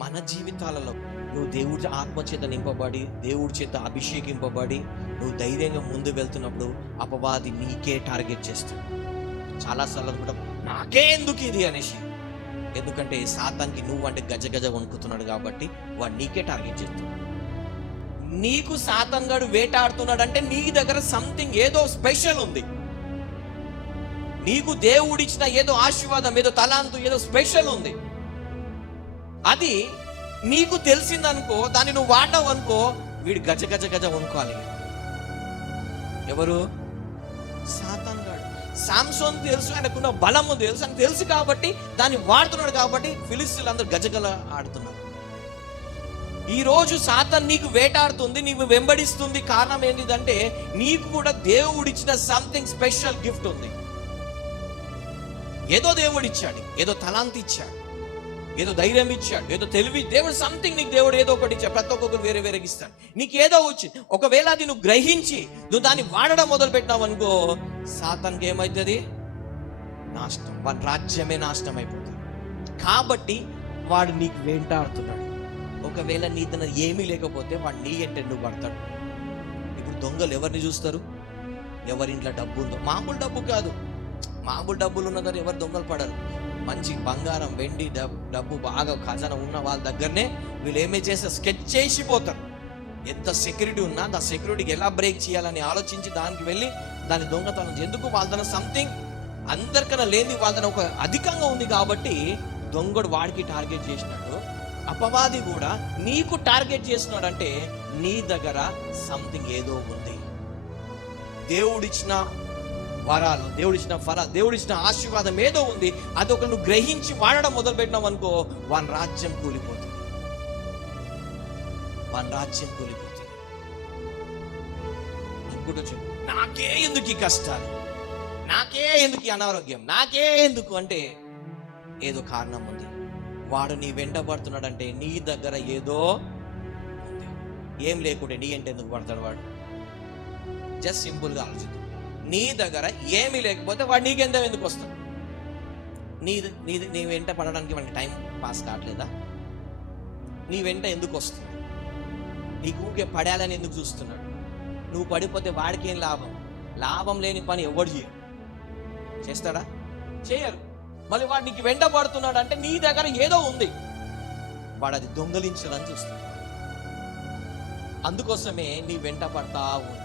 మన జీవితాలలో నువ్వు దేవుడి ఆత్మ చేత నింపబడి, దేవుడి చేత అభిషేకింపబడి నువ్వు ధైర్యంగా ముందు వెళ్తున్నప్పుడు అపవాది నీకే టార్గెట్ చేస్తాడు. చాలాసార్లు అనుకుంటాం నాకే ఎందుకు ఇది అనేసి. ఎందుకంటే సాతానికి నువ్వు అంటే గజ వణుకుతున్నాడు కాబట్టి వాడు నీకే టార్గెట్ చేస్తాడు. నీకు సాతాన్ గాడు వేటాడుతున్నాడు అంటే నీ దగ్గర సంథింగ్ ఏదో స్పెషల్ ఉంది. నీకు దేవుడిచ్చిన ఏదో ఆశీర్వాదం, ఏదో తలాంతు, ఏదో స్పెషల్ ఉంది. అది నీకు తెలిసిందనుకో, దాన్ని నువ్వు వాడవు అనుకో, వీడు గజ వణుకోవాలి. ఎవరు? సాతాన్ గాడు. సామ్సోన్ తెలుసు, ఆయనకున్న బలము తెలుసు, అని తెలుసు కాబట్టి దాన్ని వాడుతున్నాడు కాబట్టి ఫిలిస్తీన్లు అందరూ గజగల ఆడుతున్నారు. ఈ రోజు సాతాన్ నీకు వేటాడుతుంది, నీకు వెంబడిస్తుంది. కారణం ఏంటిదంటే నీకు కూడా దేవుడిచ్చిన సంథింగ్ స్పెషల్ గిఫ్ట్ ఉంది. ఏదో దేవుడు ఇచ్చాడు, ఏదో తలాంతి ఇచ్చాడు, ఏదో ధైర్యం ఇచ్చాడు, ఏదో తెలివి. దేవుడు సంథింగ్ నీకు దేవుడు ఏదో ఒకటి ఇచ్చాడు. ప్రతి ఒక్కొక్కరు వేరే ఇస్తాడు. నీకు ఏదో వచ్చింది. ఒకవేళ అది నువ్వు గ్రహించి నువ్వు దాన్ని వాడడం మొదలు పెట్టినావు అనుకో, సాతాన్కి ఏమవుతుంది? నాశనం. వాడి రాజ్యమే నాశనం అయిపోతుంది. కాబట్టి వాడు నీకు వెంటాడుతున్నాడు. ఒకవేళ నీ తన ఏమీ లేకపోతే వాడు నీ అంటే నువ్వు పడతాడు. ఇప్పుడు దొంగలు ఎవరిని చూస్తారు? ఎవరింట్లో డబ్బు ఉందో. మామూలు డబ్బు కాదు, మామూలు డబ్బులు ఉన్నదని ఎవరు దొంగలు పడరు. మంచి బంగారం, వెండి, డబ్బు బాగా ఖజానా ఉన్న వాళ్ళ దగ్గరనే వీళ్ళు ఏమే చేస్తే స్కెచ్ చేసిపోతారు. ఎంత సెక్యూరిటీ ఉన్నా ఆ సెక్యూరిటీకి ఎలా బ్రేక్ చేయాలని ఆలోచించి దానికి వెళ్ళి దాని దొంగతనం. ఎందుకు? వాళ్ళ సంథింగ్ అందరికన్నా లేని వాళ్ళ ఒక అధికంగా ఉంది కాబట్టి దొంగడు వాడికి టార్గెట్ చేసినాడు. అపవాది కూడా నీకు టార్గెట్ చేస్తున్నాడు. అంటే నీ దగ్గర సంథింగ్ ఏదో ఉంది. దేవుడిచ్చిన వరాలు, దేవుడిచ్చిన ఆశీర్వాదం ఏదో ఉంది. అదొక నువ్వు గ్రహించి వాడడం మొదలు పెట్టినావు అనుకో, వాని రాజ్యం కూలిపోతుంది. అనుకుంటూ నాకే ఎందుకు ఈ కష్టాలు, నాకే ఎందుకు ఈ అనారోగ్యం, నాకే ఎందుకు అంటే ఏదో కారణం ఉంది. వాడు నీ వెంట పడుతున్నాడంటే నీ దగ్గర ఏదో ఉంది. ఏం లేకుంటే నీ అంటే ఎందుకు పడతాడు వాడు? జస్ట్ సింపుల్గా ఆలోచిద్దాం. నీ దగ్గర ఏమీ లేకపోతే వాడు నీకెంత ఎందుకు వస్తాడు? నీ వెంట పడడానికి వాడికి టైం పాస్ కావట్లేదా? నీ వెంట ఎందుకు వస్తుంది? నీకు ఊకే పడాలని ఎందుకు చూస్తున్నాడు? నువ్వు పడిపోతే వాడికి ఏం లాభం లేని పని ఎవడు చేస్తాడా? చేయరు. మళ్ళీ వాడు నీకు వెంట పడుతున్నాడు అంటే నీ దగ్గర ఏదో ఉంది. వాడు అది దొంగలించాలని చూస్తాడు. అందుకోసమే నీ వెంట పడతా ఉంది.